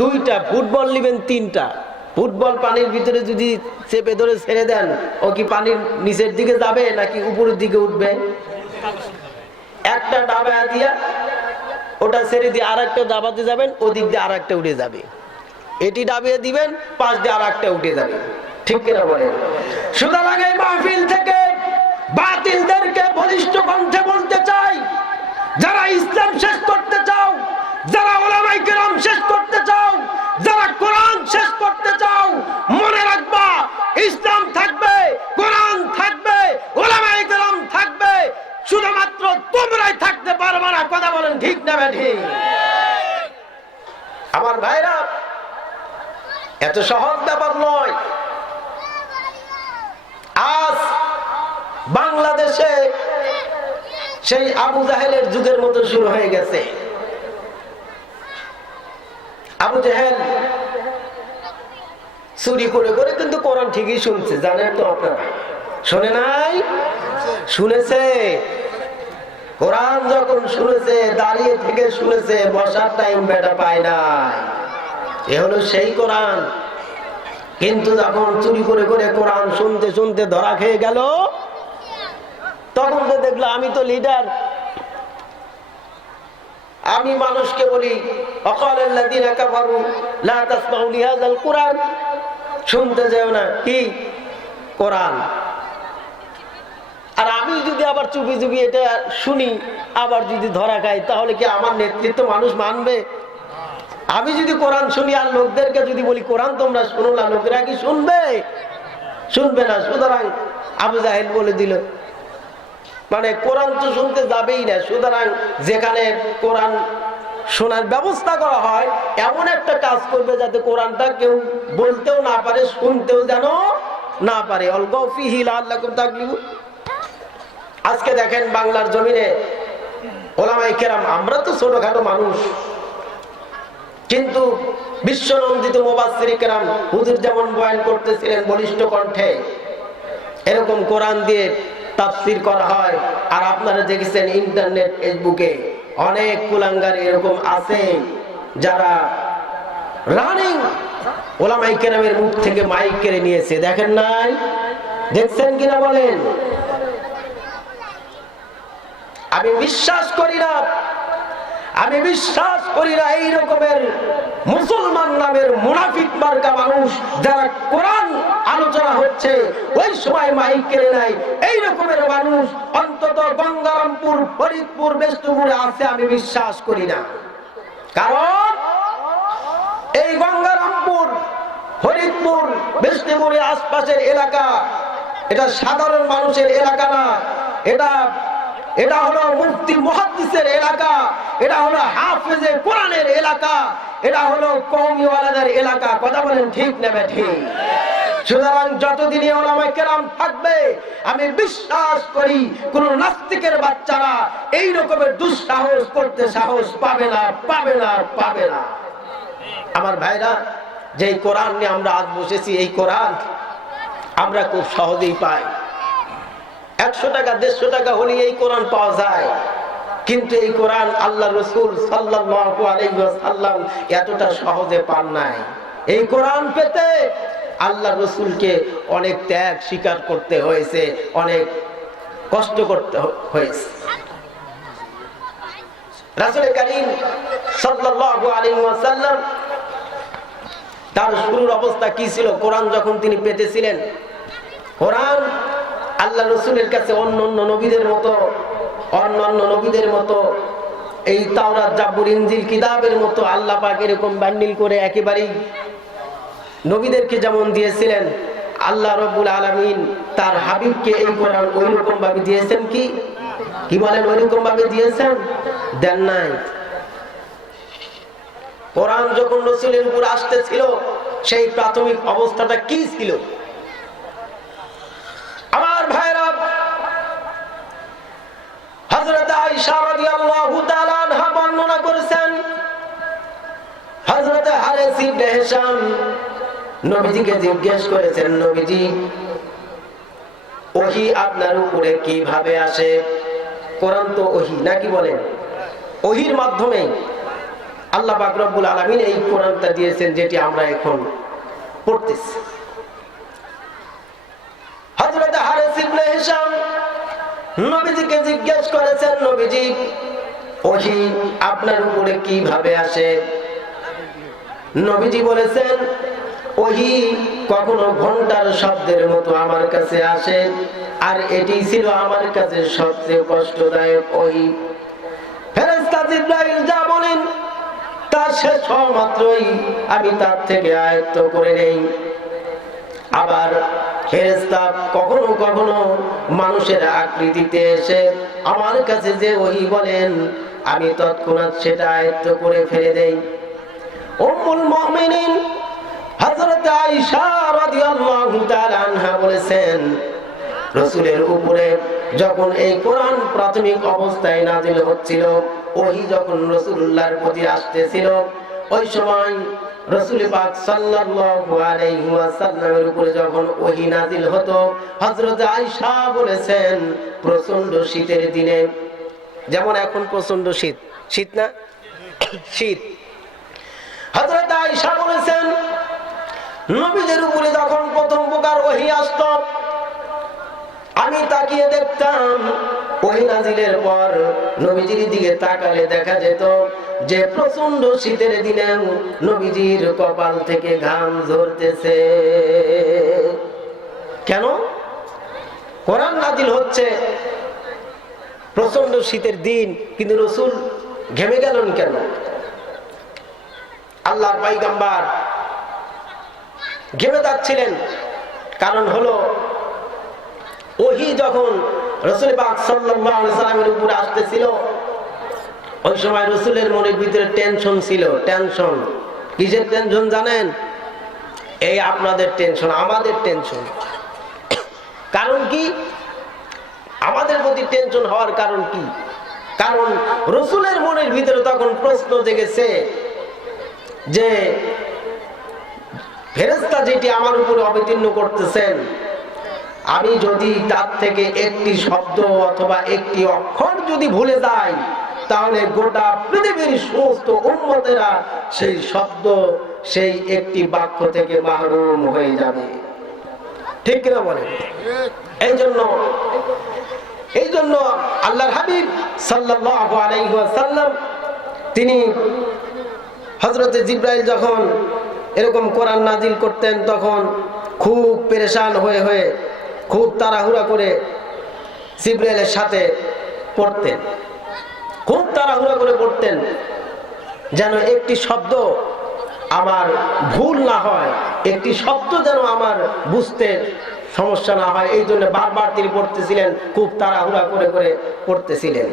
দুইটা। ফুটবল নেবেন তিনটা। ফুটবল পানির ভিতরে যদি চেপে ধরে ছেড়ে দেন, ও কি পানির নিচের দিকে যাবে নাকি উপরের দিকে উঠবে? একটা ডাবা দিয়া ওটা ছেড়ে দিয়ে আর একটা দাবাতে যাবেন, ওদিক দিয়ে আর একটা উঠে যাবে। এটি ডাবিয়ে দিবেন, পাশ দিয়ে আর একটা উঠে যাবে। ঠিক কিনা বলেন? সুতরাং এই মাহফিল থেকে বাতিলদেরকে বলিষ্ঠ কণ্ঠে বলতে চাই, যারা ইসলাম শেষ করতে চাও, যারা উলামায়ে কেরাম শেষ করতে চাও, যারা কোরআন শেষ করতে চাও, মনে রাখবা ইসলাম থাকবে, কোরআন থাকবে, উলামায়ে কেরাম থাকবে, শুধুমাত্র তোমরাই থাকতে পারবে না। কথা বলেন ঠিক না ঠিক? আমার ভাইরা, এত সহজ ব্যাপার নয়। আজ বাংলাদেশে সেই আবু জাহেলের যুগের মতো শুরু হয়ে গেছে। আবু জাহেল চুরি করে করে কিন্তু কোরআন ঠিকই শুনছে, জানেন তো আপনারা? শুনে নাই? শুনেছে। কোরআন যখন শুনেছে, দাঁড়িয়ে থেকে শুনেছে, বসার টাইম বেটা পায় নাই। এ হলো সেই কোরআন। কিন্তু যখন চুরি করে করে কোরআন শুনতে শুনতে ধরা খেয়ে গেল, তখন তো দেখলো আমি তো লিডার, আমি মানুষকে বলি অকালাল্লাযীনা কাফারু লা তাসমাউ লিহাযাল কুরআন, শুনতে যাও না কি কোরআন। আর আমি যদি আবার চুপি চুপি এটা শুনি, আবার যদি ধরা খাই, তাহলে কি আমার নেতৃত্ব মানুষ মানবে? আমি যদি কোরআন শুনি আর লোকদেরকে যদি বলি কোরআন তোমরা শুনো না, লোকেরা কি শুনবে? শুনবে না। সুতরাং আবু জাহেল বলে দিল, মানে কোরআন তো শুনতে যাবেই না। সুতরাং যেখানে কোরআন শোনার ব্যবস্থা করা হয়, এমন একটা কাজ করবে যাতে কোরআনটা কেউ বলতেও না পারে, শুনতেও যেন না পারে। অলগাউ ফীহি লাআল্লাকুম তাগলিবুন। আজকে দেখেন বাংলার জমিনে উলামায়ে কেরাম, আমরা তো ছোটখাটো মানুষ, কিন্তু বিশ্বনন্দিত মুফাসসির কেরাম হুজুর যেমন বয়ান করতেছিলেন বলিষ্ঠ কণ্ঠে, এরকম কোরআন দিয়ে তাফসীর করা হয়। আর আপনারা দেখেছেন ইন্টারনেট, ফেসবুকে অনেক কুলাঙ্গার এরকম আছে যারা রানিং উলামায়ে কেরামের মুখ থেকে মাইক কেড়ে নিয়েছে। দেখেন নাই? দেখছেন কিনা বলেন? আমি বিশ্বাস করি না, আমি বিশ্বাস করি না এই রকমের মুসলমান নামের মুনাফিক মার্কা মানুষ যারা কোরআন আলোচনা হচ্ছে ওই সময় মাইক কেড়ে নাই, এই রকমের মানুষ অন্তত গঙ্গারামপুর, ফরিদপুর, বিষ্ণুপুরে আছে। আমি বিশ্বাস করি না। কারণ এই গঙ্গারামপুর, ফরিদপুর, বিষ্ণুপুরের আশপাশের এলাকা এটা সাধারণ মানুষের এলাকা না। এটা হলো মুফতি মুহাদ্দিসের এলাকা, এটা হলো হাফেজে কোরআনের এলাকা, এটা হলো কওমিওয়ালাদের এলাকা। কথা বলেন ঠিক না ঠিক? সুতরাং যতদিন উলামায়ে কেরাম থাকবে, আমি বিশ্বাস করি কোন নাস্তিকের বাচ্চারা এই রকমের দুঃসাহস করতে সাহস পাবে না, পাবে না, পাবে না। আমার ভাইরা, যেই কোরআন নিয়ে আমরা আজ বসেছি, এই কোরআন আমরা খুব সহজেই পাই। 100 টাকা 150 টাকা হলে এই কোরআন পাওয়া যায়। কিন্তু এই কোরআন আল্লাহ রাসূল সাল্লাল্লাহু আলাইহি ওয়াসাল্লাম এতটা সহজে পান নাই। এই কোরআন পেতে আল্লাহ রাসূলকে অনেক ত্যাগ স্বীকার করতে হয়েছে, অনেক কষ্ট করতে হয়েছে। রাসূল করিম সাল্লাল্লাহু আলাইহি ওয়াসাল্লাম তার শুরুর অবস্থা কি ছিল? কোরআন যখন তিনি পেতেছিলেন, কোরআন আল্লাহ রাসূলের কাছে অন্যান্য নবীদের মতো এই তাওরাত, জাবুর, ইনজিল কিতাবের মতো আল্লাহ পাক এরকম বান্ডিল করে একেবারেই নবীদেরকে যেমন দিয়েছিলেন, আল্লাহ রাব্বুল আলামিন তার হাবিবকে এই কোরআন ওইরকম ভাবে দিয়েছেন। কি বলেন? ওইরকম ভাবে দিয়েছেন? দেন নাই। কোরআন যখন রাসূলের উপর আসতেছিল, সেই প্রাথমিক অবস্থাটা কি ছিল? আমার ভাইরা, হযরত আয়েশা রাদিয়াল্লাহু তাআলা আনহা বর্ণনা করেছেন, হযরত হারিস ইবনে হিশাম নবীজিকে জিজ্ঞেস করেছেন, নবীজি, ওহী আপনার উপরে কিভাবে আসে? কোরআন তো ওহী, নাকি বলেন? ওহীর মাধ্যমে আল্লাহ পাক রব্বুল আলামিন এই কোরআনটা দিয়েছেন যেটি আমরা এখন পড়তেছি। হযরত হারিস ইবনে হিশাম নবীজিকে জিজ্ঞেস করেছেন, নবীজি ওহী আপনার উপরে কিভাবে আসে? নবীজি বলেছেন, ওহী কখনো ঘন্টার শব্দের মতো আমার কাছে আসে, আর এটি ছিল আমার কাছে সবচেয়ে কষ্টদায়ক ওহী। ফেরেশতা জিবরাইল যা বলেন তা শেষ হওয়া মাত্রই আমি তার থেকে আয়ত্ত করে নেই। আবার ফেরেশতা কখনো কখনো মানুষের আকৃতিতে এসে আমার কাছে যে ওহী বলেন আমি তৎক্ষণাৎ সেটা আয়ত্ত করে ফেলে দেই। উম্মুল মুমিনিন হযরত আয়েশা রাদিয়াল্লাহু তাআলা আনহা বলেছেন, রাসূলের উপরে যখন এই কোরআন প্রাথমিক অবস্থায় নাযিল হচ্ছিল, ওহী যখন রাসূলুল্লাহর প্রতি আসতেছিল, ওই সময় রাসূল পাক সাল্লাল্লাহু আলাইহি ওয়াসাল্লামের উপরে যখন ওহী নাযিল হতো, হযরত আয়েশা বলেছেন প্রচন্ড শীতের দিনে, যেমন এখন প্রচন্ড শীত, শীত না শীত, হযরত আয়েশা বলেছেন নবীদের উপরে যখন প্রথম প্রকার ওহী আসতো আমি তাকিয়ে দেখতাম, ওহী নাযিলের পর নবীজির দিকে তাকালে দেখা যেত যে প্রচন্ড শীতের দিনে নবীজির কপাল থেকে ঘাম ঝরতেছে। কেন? কোরআন নাযিল হচ্ছে প্রচন্ড শীতের দিন, কিন্তু রাসূল ঘেমে গেলেন কেন? আল্লাহর পয়গম্বর ঘেমে যাচ্ছিলেন, কারণ হলো ওহী যখন রাসূল পাক সাল্লাল্লাহু আলাইহি সাল্লামের উপরে আসতেছিল, ওই সময় রাসূলের মনের ভিতরে টেনশন ছিল। টেনশন কিসের টেনশন জানেন? এই আপনাদের টেনশন, আমাদের টেনশন। কারণ কি? আমাদের প্রতি টেনশন হওয়ার কারণ কি? কারণ রাসূলের মনের ভিতরে তখন প্রশ্ন জেগেছে যে ফেরেশতা যেটি আমার উপরে অবতীর্ণ করতেছেন, আমি যদি তার থেকে একটি শব্দ অথবা একটি অক্ষর যদি ভুলে যাই, তাহলে গোটা পৃথিবীর সমস্ত উম্মতেরা সেই শব্দ, সেই একটি বাক্য থেকে মাহরুম হয়ে যাবে। ঠিক কিনা বলেন? এই জন্য আল্লাহর হাবিব সাল্লাল্লাহু আলাইহি ওয়াসাল্লাম তিনি হযরত জিবরাইল যখন এরকম কোরআন নাযিল করতেন, তখন খুব পেরেশান হয়ে হয়ে খুব তাড়াহুড়া করে জিবরাইলের সাথে পড়তেন, খুব তাড়াহুড়া করে পড়তেন, যেন একটি শব্দ আমার ভুল না হয়, একটি শব্দ যেন আমার বুঝতে সমস্যা না হয়। এই জন্য বারবার তিনি পড়তেছিলেন, খুব তাড়াহুড়া করে করে পড়তেছিলেন।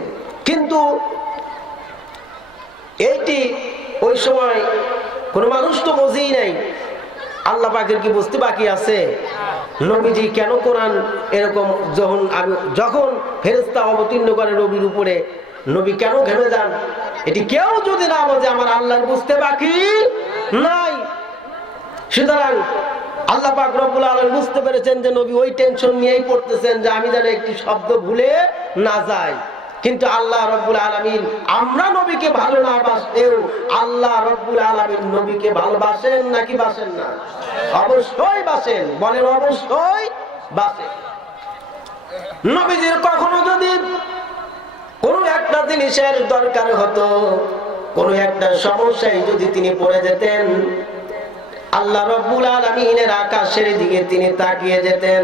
কিন্তু এইটি ওই সময় কোন মানুষ তো বুঝেই নাই, আল্লাহ পাকের কি বুঝতে বাকি আছে? নবীজি কেন কোরআন এরকম যখন ফেরেশতা অবতীর্ণ করে নবীর উপরে, নবী কেন ঘেমে যান? এটি কেউ যদি না বোঝে আমার আল্লাহর বুঝতে বাকি নাই। সুতরাং আল্লাহ পাক রব্বুল আলামিন বুঝতে পেরেছেন যে নবী ওই টেনশন নিয়েই পড়তেছেন যে আমি যেন একটি শব্দ ভুলে না যাই। কিন্তু আল্লাহ রব্বুল আলামিন, আমরা নবীকে ভালো না বাসলেও আল্লাহ রব্বুল আলামিন নবীকে ভালোবাসেন নাকি বাসেন না? অবশ্যই বাসেন। বলেন অবশ্যই বাসেন। নবীজির কখনো যদি কোনো একটা জিনিসের দরকার হতো, কোনো একটা সমস্যায় যদি তিনি পড়ে যেতেন, আল্লাহ রব্বুল আলামিনের আকাশের দিকে তিনি তাকিয়ে যেতেন।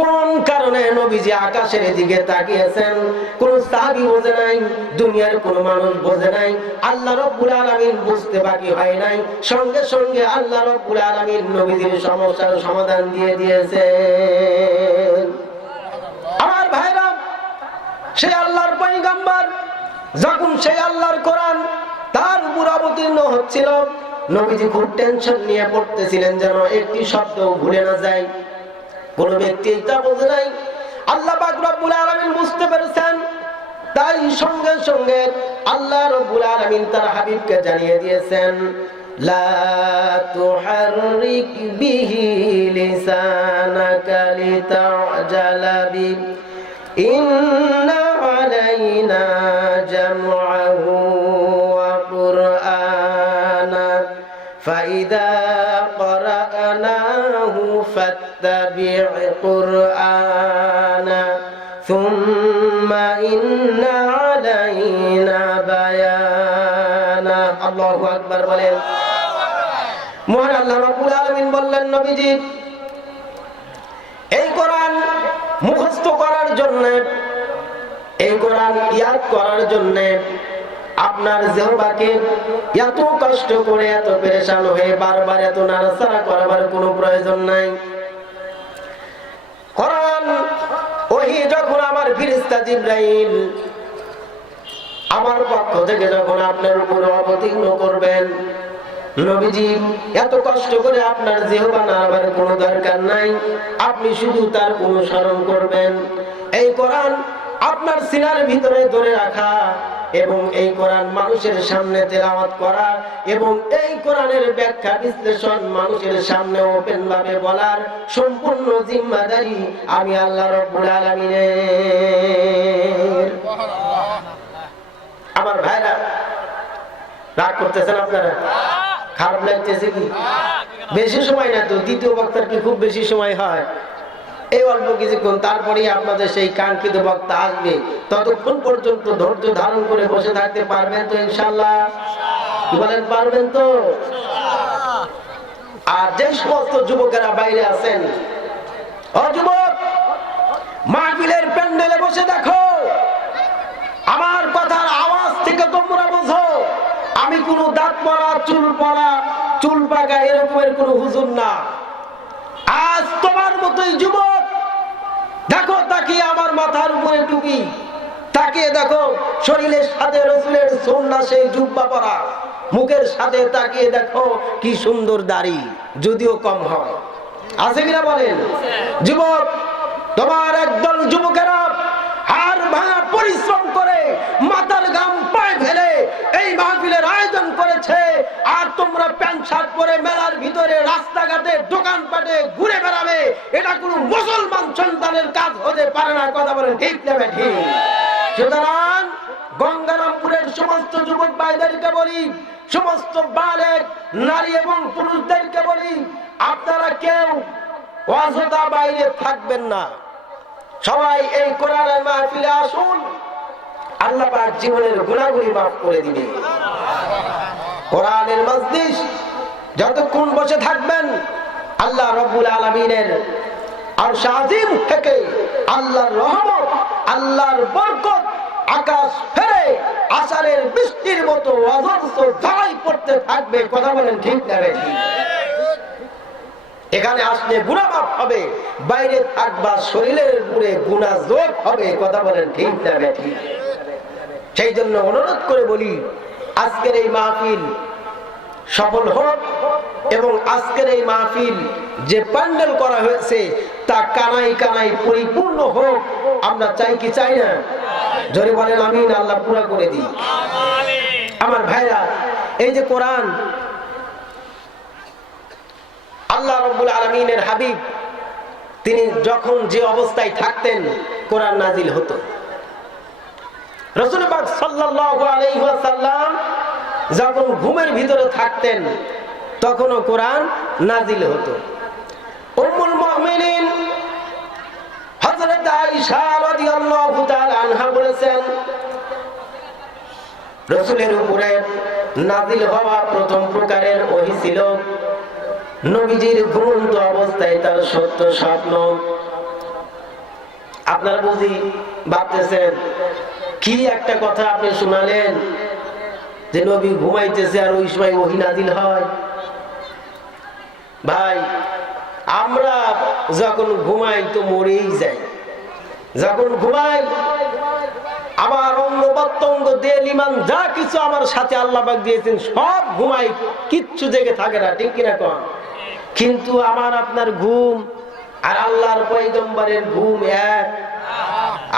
কোন কারণে নবীজি আকাশের দিকে তাকিয়েছেন কোন সাহাবী বোঝে নাই, দুনিয়ার কোন মানুষ বোঝে নাই, আল্লাহ রব্বুল আলামিন বুঝতে বাকি হয় নাই। সঙ্গে সঙ্গে আল্লাহ রব্বুল আলামিন নবীজির সমস্যার সমাধান দিয়ে দিয়েছেন। আমার ভাইরা, সেই আল্লাহর পয়গম্বর যখন সেই আল্লাহর কোরআন তার উপর অবতীর্ণ হচ্ছিল, নবীজি খুব টেনশন নিয়ে পড়তেছিলেন যেন একটি শব্দ ভুলে না যায়। কোন ব্যক্তি এটা বোঝে নাই, আল্লাহ পাক রব্বুল আলামিন বুঝতে পেরেছেন। তাই সঙ্গে সঙ্গে আল্লাহ রব্বুল আলামিন তার হাবিবকে জানিয়ে দিয়েছেন, লা তুহাররিক বিহি লিসানাকা লিতাজালা বি ইন্না আলাইনা জামআহু ওয়া কুরআন فإذا قرأناه فاتبع قرآنا ثم إن علينا بيانا الله أكبر বলেন মহান আল্লাহ রাব্বুল আলামিন বললেন নবীজি এই কোরআন মুখস্থ করার জন্য এই কোরআন ইয়াদ করার জন্য আপনার জিহ্বাকে এত কষ্ট করে এত পেরেশান হয়ে বারবার এত নাড়াচাড়া করার কোনো প্রয়োজন নাই। কোরআন ওহী যখন আমার ফেরেশতা জিবরাইল আমার পক্ষ থেকে যখন আপনার উপর অবতীর্ণ করবেন নবীজি এত কষ্ট করে আপনার জিহ্বা নাড়াবার কোনো দরকার নাই, আপনি শুধু তার অনুসরণ করবেন। এই কোরআন আপনার সিনার ভিতরে ধরে রাখা এবং এই কোরআন মানুষের সামনে তেলাওয়াত করা এবং এই কোরআনের ব্যাখ্যা বিশ্লেষণ মানুষের সামনে ওপেন ভাবে বলার সম্পূর্ণ জিম্মাদারি আমি আল্লাহ রাব্বুল আলামিনের। আমার ভাইরা রাগ করতেছেন আপনারা? খারাপ লাগতেছে কি? বেশি সময় না তো, দ্বিতীয় বক্তার কি খুব বেশি সময় হয়? এই অল্প কিছুক্ষণ, তারপরে আপনাদের সেই কাঙ্ক্ষিত বক্তা আসবে। ততক্ষণ পর্যন্ত ধৈর্য ধারণ করে বসে থাকতে পারবেন তো ইনশাআল্লাহ? কি বলেন, পারবেন তো? আর যে সমস্ত যুবকেরা বাইরে আছেন, ও যুবক, মাহফিলের প্যান্ডেলে বসে দেখো, আমার কথার আওয়াজ থেকে তোমরা বোঝো আমি কোনো দাঁত পড়া, চুল পাকা এরকমের কোনো হুজুর না। আজ তোমার মতোই যুবক দেখো, তাকিয়ে আমার মাথার উপরে টুপি, তাকিয়ে দেখো শরীরের সাথে রাসূলের সুন্নাহ সেই জুব্বা পরা, মুখের সাথে তাকিয়ে দেখো কি সুন্দর দাড়ি, যদিও কম হয়। আছে কিনা বলেন? যুবক, তোমার একদল যুবকেরা হাড় ভাঙা পরিশ্রম করে মাথার ঘাম পায়ে ফেলে এই মাহফিলের আয়োজন করেছে, আর তোমরা প্যান্ট শার্ট পরে মেলার ভিতরে রাস্তাঘাটে দোকানপাটে ঘুরে বেড়াবে। এটা কোনো মুসলমান সন্তানের কাজ হতে পারে না। কথা বলেন ঠিক না ঠিক? সুতরাং গঙ্গারামপুরের সমস্ত যুবক ভাইদেরকে বলি, সমস্ত বালেক নারী এবং পুরুষদেরকে বলি, আপনারা কেউ অযথা বাইরে থাকবেন না। সবাই এই কোরআনের মাহফিলে আসুন, আল্লাহ পাক জীবনের গুনাহগুলি মাফ করে দিবে। কোরআনের মজলিস যতক্ষণ বসে থাকবেন, আল্লাহ রাব্বুল আলামিনের আরশ আজিম থেকে আল্লাহর রহমত, আল্লাহর বরকত আকাশ ফেরে আষাঢ়ের বৃষ্টির মতো অজস্র ধারাই পড়তে থাকবে। কথা বলেন ঠিক না ঠিক? এখানে আসলে গুনাহ মাফ হবে, বাইরে থাকবা শরীরের উপরে গুনাহ যোগ হবে। কথা বলেন ঠিক না ঠিক? সেই জন্য অনুরোধ করে বলি, আজকের এই মাহফিল সফল হোক এবং আজকের এই মাহফিল যে প্যান্ডেল করা হয়েছে তা কানাই কানাই পরিপূর্ণ হোক। আমরা চাই কি চাই না? জোরে বলেন আমিন। আল্লাহ পুরা করে দিই। আমার ভাইরা, এই যে কোরআন, আল্লাহ রাব্বুল আলামিনের হাবিব তিনি যখন যে অবস্থায় থাকতেন কোরআন নাজিল হতো। রাসূল পাক সাল্লাল্লাহু আলাইহি ওয়াসাল্লাম যখন ঘুমের ভিতরে থাকতেন তখনও কোরআন নাজিল হতো। উম্মুল মুমিনিন হযরত আয়েশা রাদিয়াল্লাহু তাআলা আনহা বলেছেন, রাসূলের উপরে নাজিল হওয়া প্রথম প্রকারের ওহী ছিল নবীজির ঘুমন্ত অবস্থায় তার সত্য স্বপ্ন। আপনারা বুঝি ভাবতেছেন কি একটা কথা আপনি শোনালেন যে নবী ঘুমাইতেছে আর ওই সময় ওহী নাজিল হয়। ভাই, আমরা যখন ঘুমাই তো মরেই যাই। যখন ঘুমাই আমার অঙ্গ প্রত্যঙ্গ দেহ ইমান যা কিছু আমার সাথে আল্লাহ পাক দিয়েছেন সব ঘুমাই, কিচ্ছু জেগে থাকে না। ঠিক কিনা কোন? কিন্তু আমার আপনার ঘুম আর আল্লাহর পয়গম্বরের ঘুম এক।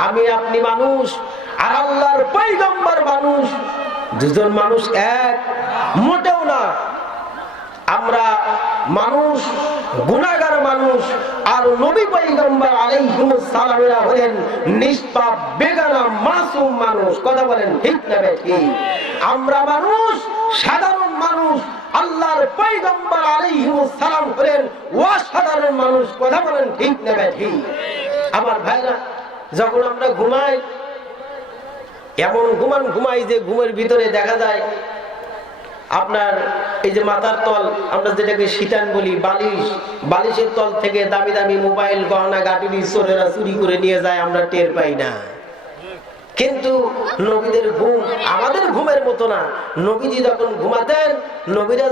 আমি আপনি মানুষ আর আল্লাহর পয়গম্বর মানুষ, দুজন মানুষ এক? মোটেও না। আমরা মানুষ, গুনাহগার মানুষ, আর নবী পয়গম্বর আলাইহিস সালামেরা হলেন নিষ্পাপ বেগানা মাসুম মানুষ। কথা বলেন ঠিক না ঠিক? আমরা মানুষ, সাধারণ মানুষ, আল্লাহর পয়গম্বর আলাইহিস সালাম হলেন অসাধারণ মানুষ। কথা বলেন ঠিক না ঠিক? আমার ভাইরা, যখন আমরা ঘুমাই এমন ঘুমাই যে ঘুমের ভিতরে দেখা যায় আপনার এই যে মাথার তল, আমরা যেটাকে শীতান বলি, বালিশের তল থেকে দামি দামি মোবাইল, গহনা গাটুরি চোরেরা চুরি করে নিয়ে যায়, আমরা টের পাই না। কিন্তু নবীদের ঘুম আমাদের ঘুমের মতো না। নবীরা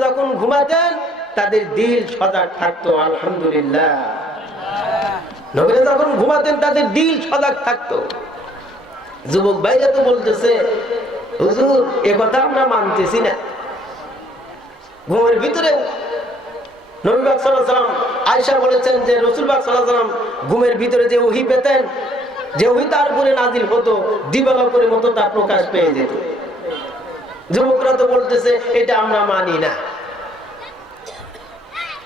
যখন ঘুমাতেন তাদের দিল সজাগ থাকতো। আলহামদুলিল্লাহ, নবীরা যখন ঘুমাতেন তাদের দিল সজাগ থাকতো। যুবক ভাইরা তো বলতেছে, হুজুর এ কথা আমরা মানতেছি না। ঘুমের ভিতরে নবী পাক সাল্লাল্লাহু আলাইহি ওয়াসাল্লাম, আয়েশা বলেছেন যে রাসূল পাক সাল্লাল্লাহু আলাইহি ওয়াসাল্লাম ঘুমের ভিতরে যে ওহী পেতেন, যে ওহী তার উপরে নাজিল হতো, দিবালোকের মতো তা প্রকাশ পেয়ে যেত। যুবকরা তো বলতেছে এটা আমরা মানি না।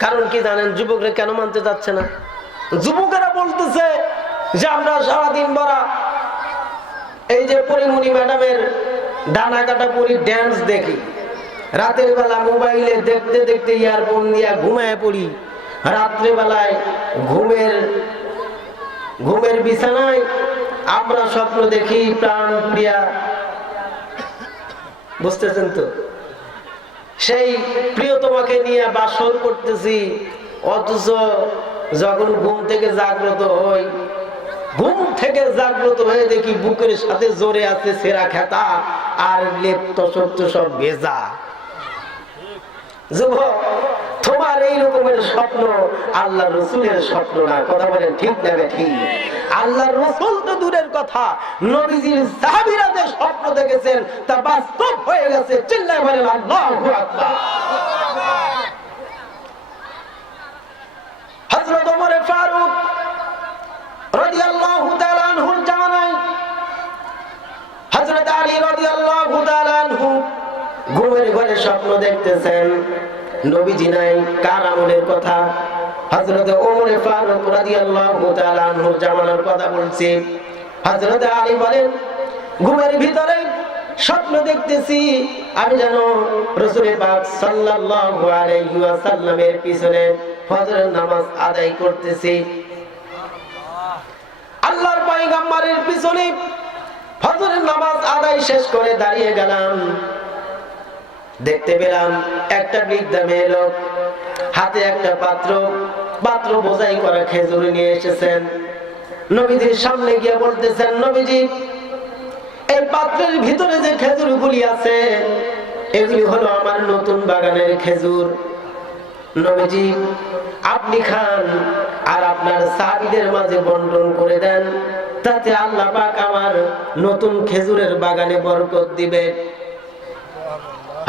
কারণ কি জানেন যুবকরা কেন মানতে যাচ্ছে না? যুবকেরা বলতেছে যে আমরা সারাদিন ভরা এই যে পরিমণি ম্যাডামের ডানা কাটা পরি ড্যান্স দেখি, রাতের বেলা মোবাইলে দেখতে দেখতে ইয়ারফোন দিয়া ঘুমায় পড়ি, রাত্রে বেলায় ঘুমের বিছানায় আমরা স্বপ্ন দেখি প্রাণ প্রিয়া, বুঝতেছেন তো? সেই প্রিয়তমাকে নিয়ে বাসর করতেছি, অথচ যখন ঘুম থেকে জাগ্রত হয়ে দেখি বুকের সাথে জোরে আছে সেরা খেতা আর লেপ তসব তো সব ভেজা। যুবক, তোমার এই রকমের স্বপ্ন আল্লাহ রসুলের স্বপ্ন না। কথা বলেন ঠিক না ঠিক? আল্লাহ রসুল তো দূরের কথা, নবীজির সাহাবীরা যে স্বপ্ন দেখেছেন তা বাস্তব হয়ে গেছে। চিল্লায় বলেন আল্লাহু আকবার। হযরত ওমর ফারুক রাদিয়াল্লাহু তাআলা আনহুর জামানায় হযরত আলী রাদিয়াল্লাহু তাআলা আনহু ঘুমের ঘরে স্বপ্ন দেখতেছেন, নবীজি নাই। কার আমলের কথা? হযরত ওমর ফারুক রাদিয়াল্লাহু তাআলা আনহুর জামানার কথা বলছি। হযরত আলী বলেন, ঘুমের ভিতরে স্বপ্ন দেখতেছি আমি যেন রাসূল পাক সাল্লাল্লাহু আলাইহি ওয়াসাল্লামের পিছনে ফজরের নামাজ আদায় করতেছি। আল্লাহর পয়গম্বরের পিছনে ফজরের নামাজ আদায় শেষ করে দাঁড়িয়ে গেলাম, দেখতে পেলাম একটা বৃদ্ধা মেয়ে লোক হাতে একটা পাত্র বোঝাই করা খেজুর নিয়ে এসেছেন। নবীজির সামনে গিয়ে বলতেছেন, নবীজি এই পাত্রের ভিতরে যে খেজুরগুলি আছে এগুলি হলো আমার নতুন বাগানের খেজুর। নবীজি আপনি খান আর আপনার সাহাবীদের মাঝে বন্টন করে দেন, তাতে আল্লাহ পাক আমার নতুন খেজুরের বাগানে বরকত দিবে।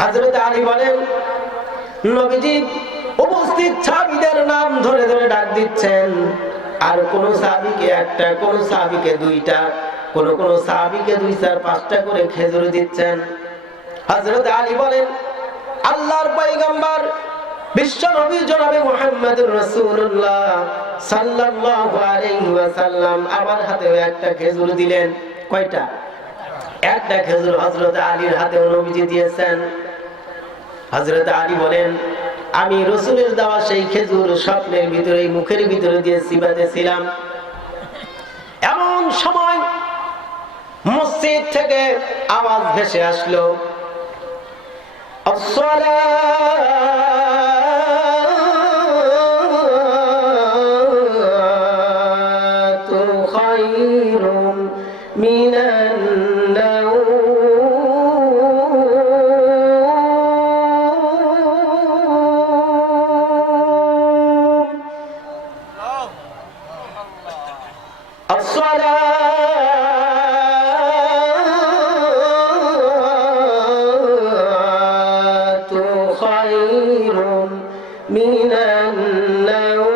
হযরত আলী বলেন, নবীজি উপস্থিত সাহাবীদের নাম ধরে ধরে ডাক দিচ্ছেন, আর কোন সাহাবীকে একটা, কোন সাহাবীকে দুইটা, কোন সাহাবীকে 2-4-5টা করে খেজুর দিচ্ছেন। হযরত আলী বলেন, আল্লাহর পয়গম্বর বিশ্ব নবী জনাবে মুহাম্মদুর রাসূলুল্লাহ সাল্লাল্লাহু আলাইহি ওয়াসাল্লাম আমার হাতে একটা খেজুর দিলেন। কয়টা? একটা খেজুর হযরত আলীর হাতেও নবীজি দিয়েছেন। হযরত আলী বলেন, আমি রাসূলের দেওয়া সেই খেজুর স্বপ্নের ভিতরে, মুখের ভিতরে দিয়ে চিবাতেছিলাম। এমন সময় মসজিদ থেকে আওয়াজ ভেসে আসলো, আসসালাতু খায়রুম মিনান নাওম। আসসালাতু খায়রুম মিনান নাওম।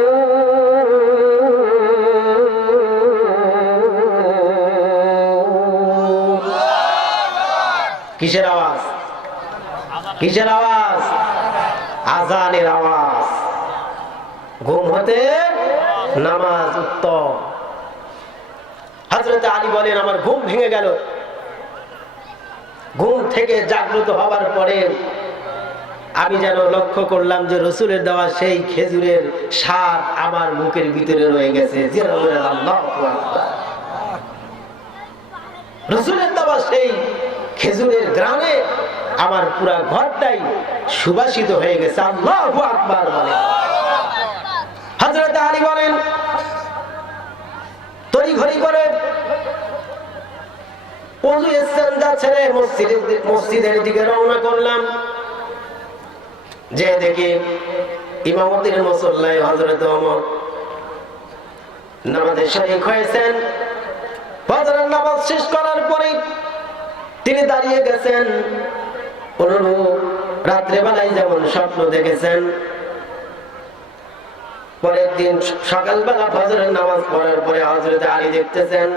কিসের আওয়াজ? কিসের আওয়াজ? আযানের আওয়াজ। ঘুম হতে নামাজ উত্তম। হযরত আলী বলেন, আমার ঘুম ভেঙে গেল। ঘুম থেকে জাগ্রত হবার পরে আমি যেন লক্ষ্য করলাম যে রসুলের দেওয়া সেই খেজুরের স্বাদ আমার মুখের ভিতরে রয়ে গেছে। রসুলের দেওয়া সেই খেজুরের গ্রামে আমার পুরা ঘরটাই সুবাসিত হয়ে গেছে। আল্লাহু আকবার বলেন। হযরত আলী বলেন, তড়িঘড়ি করে ওযু ইস্তেঞ্জা ছেড়ে মসজিদের দিকে রওনা করলাম। যে দেখি ইমামতির মুসল্লায় হযরত ওমর নামাজে শরীক হয়েছেন। ফজরের নামাজ শেষ করার পরে তিনি দাঁড়িয়ে গেছেন। অনুরূপ রাত্রে বেলায় যেমন স্বপ্ন দেখেছেন, পরের দিন সকালবেলা ফজরের নামাজ পড়ার পরে হযরত আলী দেখতেছেন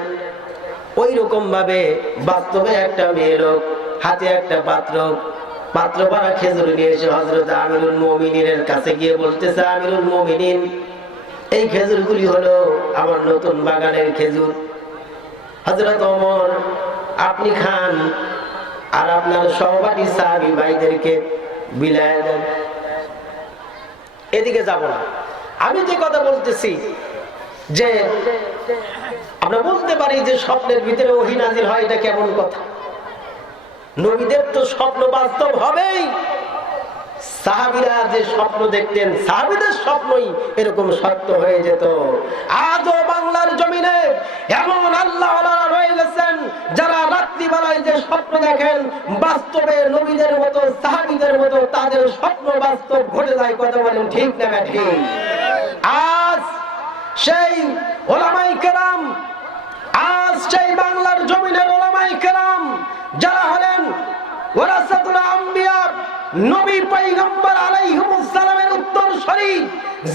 ওই রকম ভাবে বাস্তবে একটা মেয়ে লোক হাতে একটা পাত্র ভরা খেজুর নিয়ে এসে হযরত আমিরুল মুমিনিনের কাছে গিয়ে বলতেছে, আমিরুল মুমিনিন, এই খেজুরগুলি হলো আমার নতুন বাগানের খেজুর। হযরত ওমর, আপনি খান আর আপনার সহপাঠী সাহাবী ভাইদেরকে বিলায় দেন। এদিকে যাব না। আমি যে কথা বলতেছি যে আমরা বলতে পারি যে স্বপ্নের ভিতরে ওহী নাজিল হয়, এটা কেমন কথা? নবীদের তো স্বপ্ন বাস্তব হবেই। সাহাবীরা যে স্বপ্ন দেখতেন, সাহাবীদের স্বপ্নই এরকম সত্য হয়ে যেত। আজও বাংলার জমিনে এমন আল্লাহওয়ালা রয়ে গেছেন যারা রাত্রিবেলায় যে স্বপ্ন দেখেন বাস্তবে নবীদের মতো সাহাবীদের মতো তাদের স্বপ্ন বাস্তব ঘটে যায়। কথা বলেন ঠিক না ঠিক? আজ সেই ওলামায়ে কেরাম, আজ সেই বাংলার জমিনের ওলামায়ে কেরাম যারা হলেন ওয়ারাসাতুল আম্বিয়া, নবী পয়গম্বর আলাইহিমুস সালামের উত্তরসূরি,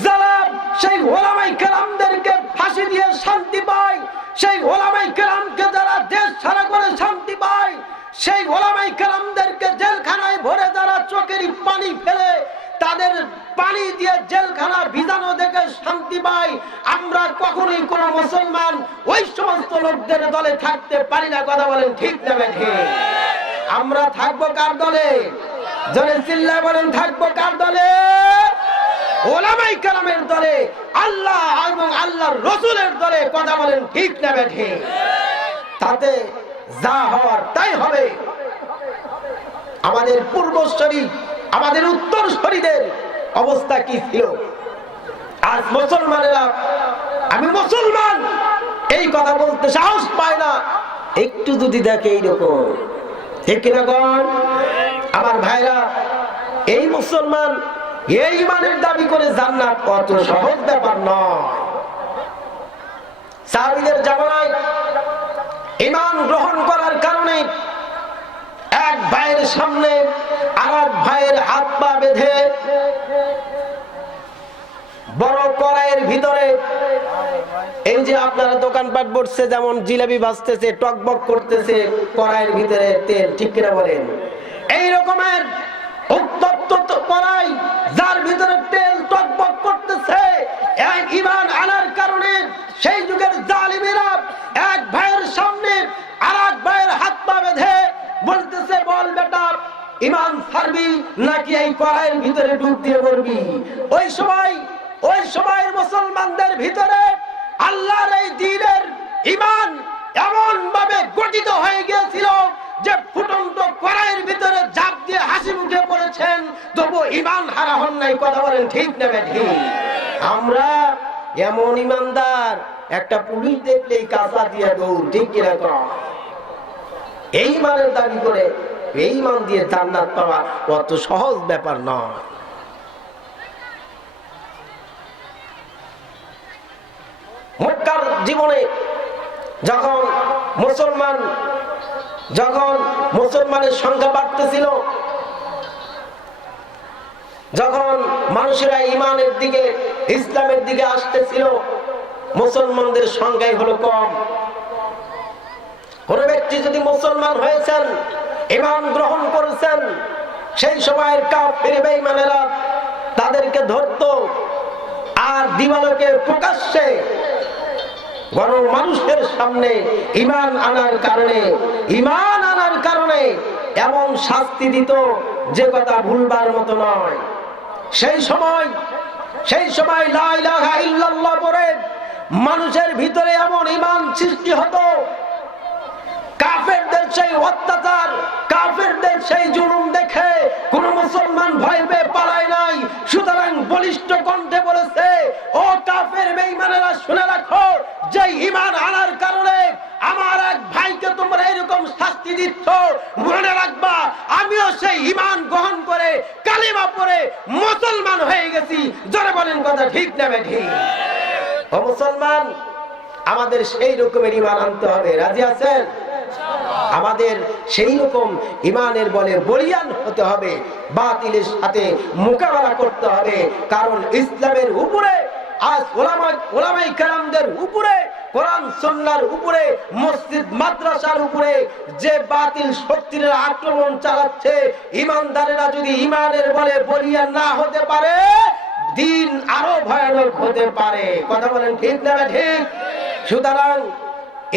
যারা সেই ওলামায়ে কেরামদেরকে ফাঁসি দিয়ে শান্তি পায়, সেই ওলামায়ে কেরামকে যারা দেশ ছাড়া করে শান্তি পায়, সেই ওলামায়ে কেরামদেরকে জেলখানায় ভরে যারা চোখের পানি ফেলে তাদের পানি দিয়ে জেলখানা ভিজানো দেখে শান্তি পায়, আমরা কখনোই কোন মুসলমান ওই সমস্ত লোকদের দলে থাকতে পারি না। কথা বলেন ঠিক না ঠিক? আমরা থাকবো কার দলে? জোরে চিল্লায় বলেন, থাকবো কার দলে? ওলামায়ে কেরামের দলে, আল্লাহ এবং আল্লাহর রাসূলের দলে। কথা বলেন ঠিক না ঠিক? তাতে যা হওয়ার তাই হবে। আমাদের পূর্বসূরি, আমাদের উত্তরসূরিদের অবস্থা কি ছিল? আজ মুসলমানেরা, আমি মুসলমান এই কথা বলতে সাহস পায় না। একটু যদি দেখে এইরকম, ঠিক কিনা গণ? আমার ভাইরা, এই মুসলমান এই ইমানের দাবি করে জান্নাত কত সহজ ব্যাপার নয়। সাহাবীদের জামানায় ঈমান গ্রহণ করার কারণে এক ভাইয়ের সামনে আরেক ভাইয়ের হাত পা বেঁধে বড় কড়াইয়ের ভিতরে, এই যে আপনারা দোকানপাট বসছে, যেমন জিলাপি ভাজতেছে, টকবক করতেছে, কড়াইয়ের ভিতরে তেল, ঠিক কিনা বলেন? এই রকমের উত্তপ্ত কড়াই যার ভিতরে তেল টকবক করতেছে, এক ঈমান আনার কারণে সেই যুগের জালিমেরা এক ভাইয়ের সামনে আরেক ভাইয়ের হাত পা বেঁধে বলতেছে, বল বেটা, ঈমান ছাড়বি নাকি এই কড়াইয়ের ভিতরে ডুব দিয়ে মরবি? ওই সময় মুসলমানদের ভিতরে আল্লাহর এই দ্বীনের ঈমান এমন ভাবে গঠিত হয়ে গিয়েছিল যে ফুটন্ত কড়াইয়ের ভিতরে ঝাঁপ দিয়ে হাসি মুখে পড়েছেন, তবু ঈমান হারা হন নাই। কথা বলেন ঠিক না ঠিক? আমরা এমন ঈমানদার, একটা পুলিশ দেখলেই কাঁচা দিয়ে দৌড়, ঠিক কিনা কর? এই ঈমানের দাবি করে এই ঈমান দিয়ে জান্নাত পাওয়া অত সহজ ব্যাপার নয়। মক্কার জীবনে যখন মুসলমানের সংখ্যা বাড়তেছিল, যখন মানুষেরা ঈমানের দিকে, ইসলামের দিকে আসতেছিল, মুসলমানদের সংখ্যাই হলো কম। কোন ব্যক্তি যদি মুসলমান হয়েছেন, ঈমান গ্রহণ করেছেন, সেই সময়ের কাফির বেঈমানেরা তাদেরকে ধরতো আর দিবালোকে প্রকাশ্যে গণমানুষের সামনে ঈমান আনার কারণে এমন শাস্তি দিত যে কথা ভুলবার মতো নয়। সেই সময় লা ইলাহা ইল্লাল্লাহ পড়ে মানুষের ভিতরে এমন ঈমান সৃষ্টি হতো, কাফেরদের সেই অত্যাচার, কাফেরদের সেই জুলুম দেখে কোন মুসলমান ভয় পেয়ে পালায় নাই। সুতরাং বলিষ্ঠ কণ্ঠে বলেছে, ও কাফের বেঈমানেরা শুনে রাখো, যে ঈমান আনার কারণে আমার এক ভাইকে তোমরা এরকম শাস্তি দিচ্ছ, মনে রাখবা আমিও সেই ঈমান গ্রহণ করে কালিমা পড়ে মুসলমান হয়ে গেছি। জোরে বলেন কথা ঠিক না ঠিক? ও মুসলমান, আমাদের সেই রকমের ঈমান আনতে হবে। রাজি আছেন? আমাদের সেই রকম ঈমানের বলে বলিয়ান হতে হবে, বাতিলের সাথে মোকাবেলা করতে হবে। কারণ ইসলামের উপরে আজ ওলামায়ে কেরামদের উপরে, কোরআন সুন্নাহর উপরে, মসজিদ মাদ্রাসার উপরে যে বাতিল শক্তির আক্রমণ চালাচ্ছে, ঈমানদারেরা যদি ঈমানের বলে বলিয়ান না হতে পারে, দিন আরো ভয়ানক হতে পারে। কথা বলেন ঠিক না ঠিক? সুতরাং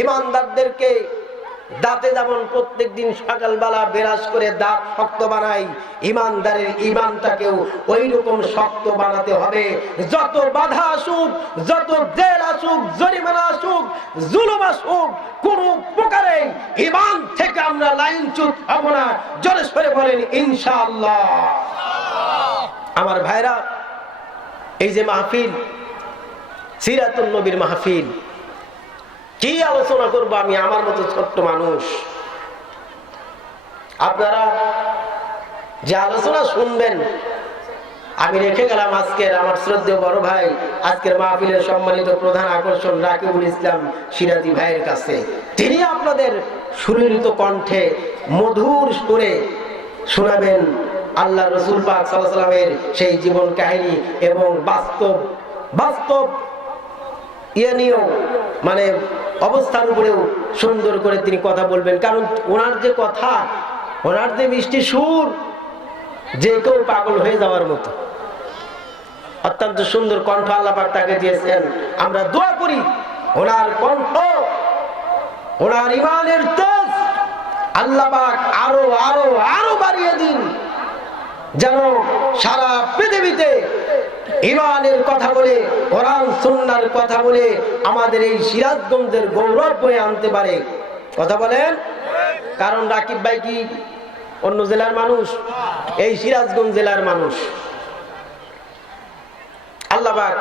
ঈমানদারদেরকে দাঁতে যেমন প্রত্যেকদিন সকালবেলা বিরাজ করে দাঁত শক্ত বানাই, ঈমানদারের ঈমানটাকেও ওই রকম শক্ত বানাতে হবে। যত বাধা আসুক, যত জেল আসুক, জরিমানা আসুক, জুলুম আসুক, কোন প্রকারে ঈমান থেকে আমরা লাইনচ্যুত হব না। জোরে সরে বলেন ইনশাআল্লাহ। আমার ভাইরা, এই যে মাহফিল, সিরাতুন নবীর মাহফিল, কি আলোচনা করবো আমি, আমার মতো ছোট্ট মানুষ। আপনারা যে আলোচনা শুনবেন, আমি রেখে গেলাম আজকের আমার শ্রদ্ধেয় বড় ভাই, আজকের মাহফিলের সম্মানিত প্রধান আকর্ষণ রাকিবুল ইসলাম সিরাজি ভাইয়ের কাছে। তিনি আপনাদের সুললিত কণ্ঠে মধুর সুরে শোনাবেন আল্লাহ রসুল পাক সাল্লাল্লাহু আলাইহি ওয়াসাল্লামের সেই জীবন কাহিনী এবং বাস্তব নিয়েও মানে অবস্থার উপরেও সুন্দর করে তিনি কথা বলবেন। কারণ ওনার যে কথা, ওনার যে মিষ্টি সুর, যে কেউ পাগল হয়ে যাওয়ার মতো। অত্যন্ত সুন্দর কণ্ঠ আল্লাহ পাক তাকে দিয়েছেন। আমরা দোয়া করি ওনার কণ্ঠ, ওনার ঈমানের তেজ আল্লাহ পাক আরো আরো আরো বাড়িয়ে দিন, যেন সারা পৃথিবীতে ঈমানের কথা বলে, কোরআন সুন্নাহর কথা বলে আমাদের এই সিরাজগঞ্জের গৌরব বয়ে আনতে পারে। কথা বলেন? কারণ রাকিব ভাই কি অন্য জেলার মানুষ? এই সিরাজগঞ্জ জেলার মানুষ। আল্লাহ পাক